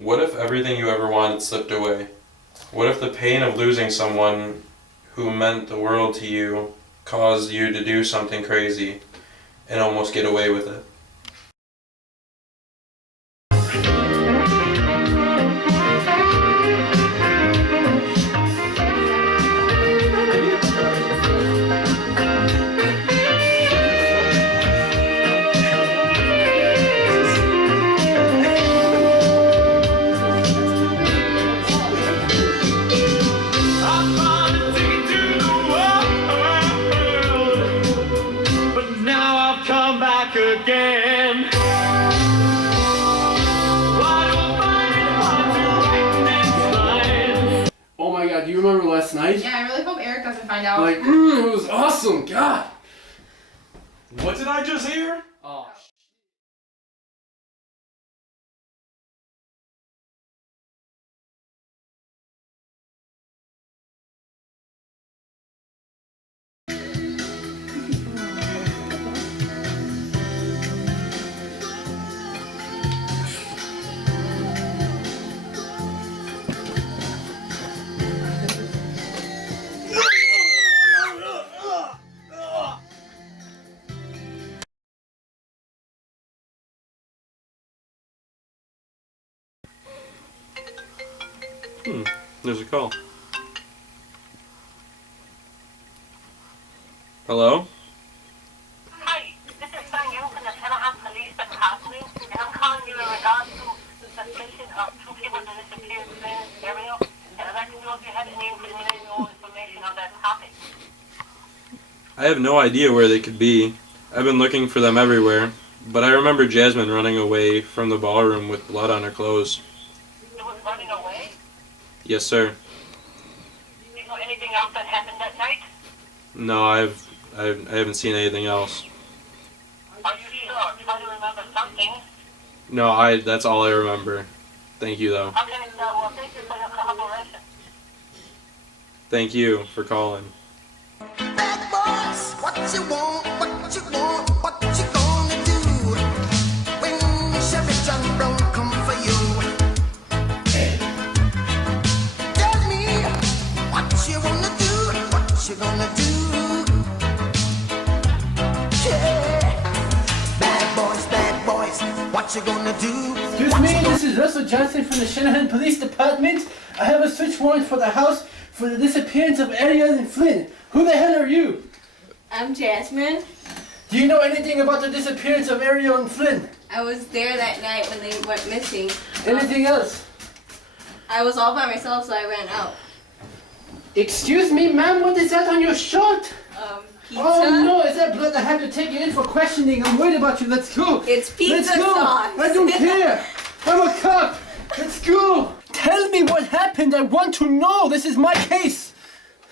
What if everything you ever wanted slipped away? What if the pain of losing someone who meant the world to you caused you to do something crazy and almost get away with it? Again. Oh my god, do you remember last night? Yeah, I really hope Eric doesn't find out. Like, it was awesome, God! What did I just hear? Oh. There's a call. Hello? Hi, this is Channahon from the Channahon Police Department, and I'm calling you in regards to the suspicion of two people that disappeared in this area, and I'd like to know if you have any information on that topic. I have no idea where they could be. I've been looking for them everywhere, but I remember Jasmine running away from the ballroom with blood on her clothes. She was running away? Yes, sir. Do you know anything else that happened that night? No, I haven't seen anything else. Are you sure? Try to remember something. No, that's all I remember. Thank you, though. Okay, well, thank you for your cooperation. Thank you for calling. Bad boys, what you want, what you want, what you gonna do when Chevy John Brown come for you? Tell me what you wanna do, what you gonna do? Yeah, bad boys, what you gonna do? Excuse me, this is Russell Johnson from the Channahon Police Department. I have a search warrant for the house for the disappearance of Ariel and Flynn. Who the hell are you? I'm Jasmine. Do you know anything about the disappearance of Ariel and Flynn? I was there that night when they went missing. Anything else? I was all by myself, so I ran out. Excuse me, ma'am, what is that on your shirt? Pizza. Oh no, is that blood? I have to take you in for questioning. I'm worried about you. Let's go. It's pizza Let's go. sauce. I don't care. I'm a cop. Let's go. Tell me what happened. I want to know. This is my case.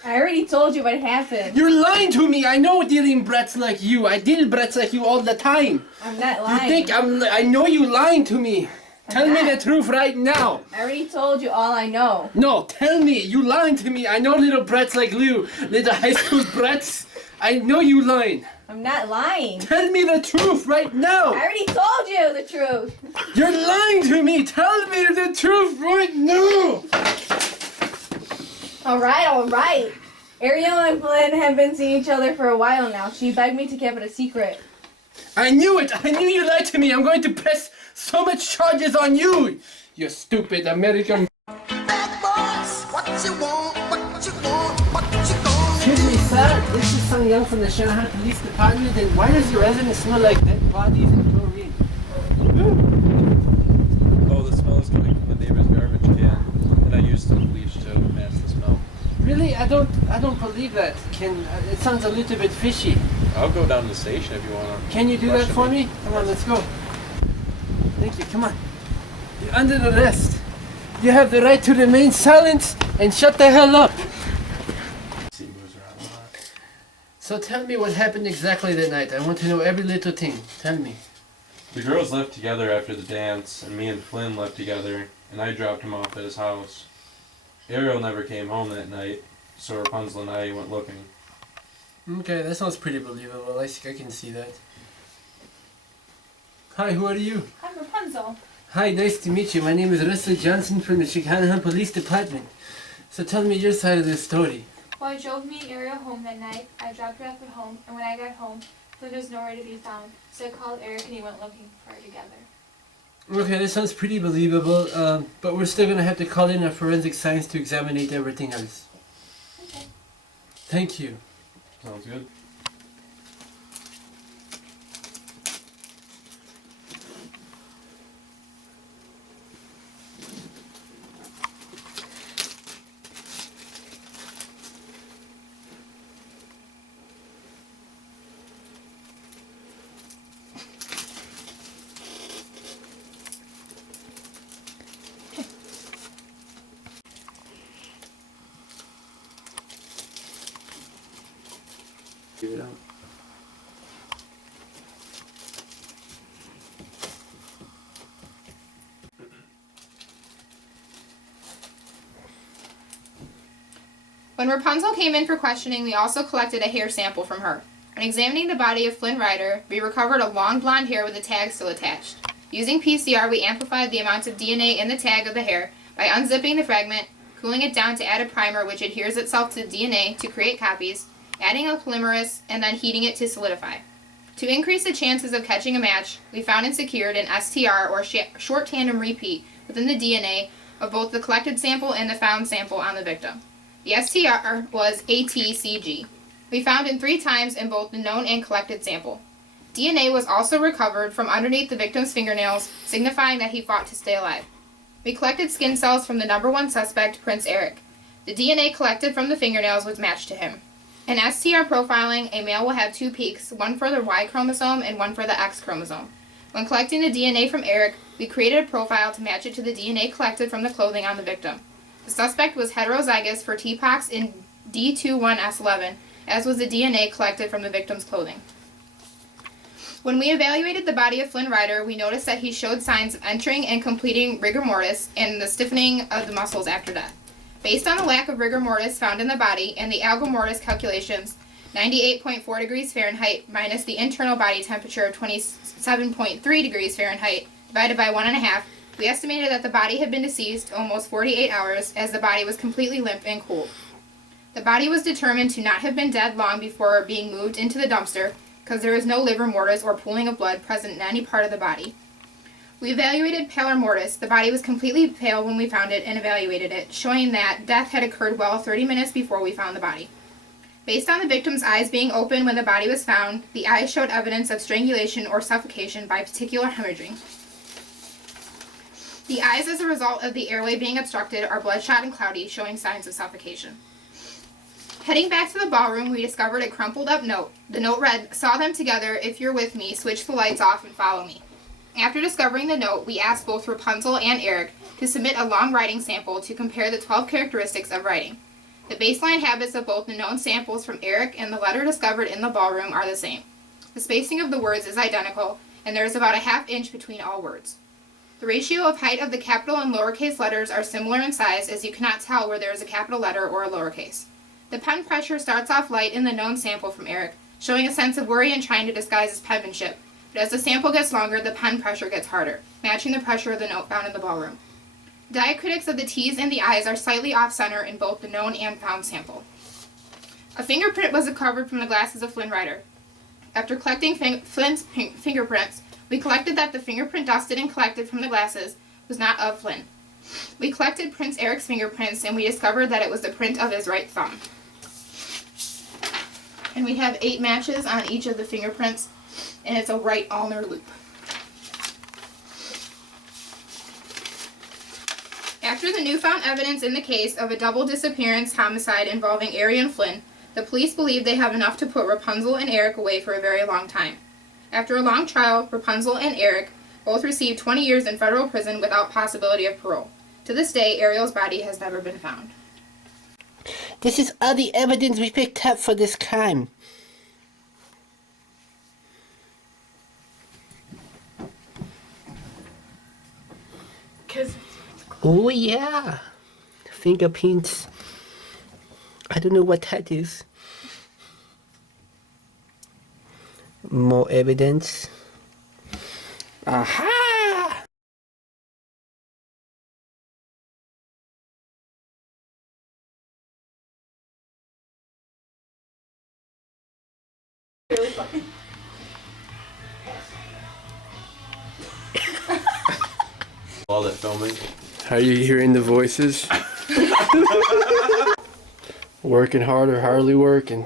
I already told you what happened. You're lying to me. I know dealing brats like you. I deal brats like you all the time. I'm not You lying. think I know you lying to me. Tell me the truth right now. I already told you all I know. No, tell me. You lying to me. I know little brats like you. Little high school brats. I know you lying. I'm not lying. Tell me the truth right now. I already told you the truth. You're lying to me. Tell me the truth right now. Alright. Ariel and Flynn have been seeing each other for a while now. She begged me to keep it a secret. I knew it. I knew you lied to me. I'm going to press so much charges on you. You stupid American. Bad boys, what you want, what you want, what you gonna Excuse me, sir. This is Sung Young from the Channahon Police Department. And why does your residence smell like dead bodies and chlorine? Oh, the smell is coming from the neighbor's garbage can, and I used some bleach to mask the smell. Really? I don't believe that. It sounds a little bit fishy. I'll go down to the station if you want to. Can you do that for me? Come on, let's go. Thank you. Come on. You're under arrest. You have the right to remain silent and shut the hell up. So tell me what happened exactly that night. I want to know every little thing. Tell me. The girls left together after the dance, and me and Flynn left together, and I dropped him off at his house. Ariel never came home that night, so Rapunzel and I went looking. Okay, that sounds pretty believable. I can see that. Hi, who are you? I'm Rapunzel. Hi, nice to meet you. My name is Russell Johnson from the Channahon Police Department. So tell me your side of the story. Well, I drove me and Ariel home that night. I dropped her off at home, and when I got home, Flynn was nowhere to be found. So I called Eric and he went looking for her together. Okay, that sounds pretty believable, but we're still going to have to call in our forensic science to examine everything else. Okay. Thank you. Sounds good. Give it out. When Rapunzel came in for questioning, we also collected a hair sample from her. On examining the body of Flynn Rider, we recovered a long blonde hair with a tag still attached. Using PCR, we amplified the amount of DNA in the tag of the hair by unzipping the fragment, cooling it down to add a primer which adheres itself to the DNA to create copies, adding a polymerase, and then heating it to solidify. To increase the chances of catching a match, we found and secured an STR, or short tandem repeat, within the DNA of both the collected sample and the found sample on the victim. The STR was ATCG. We found it 3 times in both the known and collected sample. DNA was also recovered from underneath the victim's fingernails, signifying that he fought to stay alive. We collected skin cells from the number 1 suspect, Prince Eric. The DNA collected from the fingernails was matched to him. In STR profiling, a male will have 2 peaks, one for the Y chromosome and one for the X chromosome. When collecting the DNA from Eric, we created a profile to match it to the DNA collected from the clothing on the victim. The suspect was heterozygous for TPOXX in D21S11, as was the DNA collected from the victim's clothing. When we evaluated the body of Flynn Rider, we noticed that he showed signs of entering and completing rigor mortis and the stiffening of the muscles after death. Based on the lack of rigor mortis found in the body and the algor mortis calculations, 98.4 degrees Fahrenheit minus the internal body temperature of 27.3 degrees Fahrenheit divided by 1.5, we estimated that the body had been deceased almost 48 hours as the body was completely limp and cooled. The body was determined to not have been dead long before being moved into the dumpster because there was no livor mortis or pooling of blood present in any part of the body. We evaluated pallor mortis. The body was completely pale when we found it and evaluated it, showing that death had occurred well 30 minutes before we found the body. Based on the victim's eyes being open when the body was found, the eyes showed evidence of strangulation or suffocation by particular hemorrhaging. The eyes, as a result of the airway being obstructed, are bloodshot and cloudy, showing signs of suffocation. Heading back to the ballroom, we discovered a crumpled up note. The note read, "Saw them together. If you're with me, switch the lights off and follow me." After discovering the note, we asked both Rapunzel and Eric to submit a long writing sample to compare the 12 characteristics of writing. The baseline habits of both the known samples from Eric and the letter discovered in the ballroom are the same. The spacing of the words is identical, and there is about a ½ inch between all words. The ratio of height of the capital and lowercase letters are similar in size, as you cannot tell where there is a capital letter or a lowercase. The pen pressure starts off light in the known sample from Eric, showing a sense of worry and trying to disguise his penmanship. But as the sample gets longer, the pen pressure gets harder, matching the pressure of the note found in the ballroom. Diacritics of the T's and the I's are slightly off-center in both the known and found sample. A fingerprint was recovered from the glasses of Flynn Rider. After collecting Flynn's fingerprints, we collected that the fingerprint dusted and collected from the glasses was not of Flynn. We collected Prince Eric's fingerprints, and we discovered that it was the print of his right thumb. And we have 8 matches on each of the fingerprints, and it's a right ulnar loop. After the newfound evidence in the case of a double disappearance homicide involving Ari and Flynn, the police believe they have enough to put Rapunzel and Eric away for a very long time. After a long trial, Rapunzel and Eric both received 20 years in federal prison without possibility of parole. To this day, Ariel's body has never been found. This is all the evidence we picked up for this crime. Oh yeah, fingerprints. I don't know what that is. More evidence. Aha! Really funny. All that filming. Are you hearing the voices? Working hard or hardly working?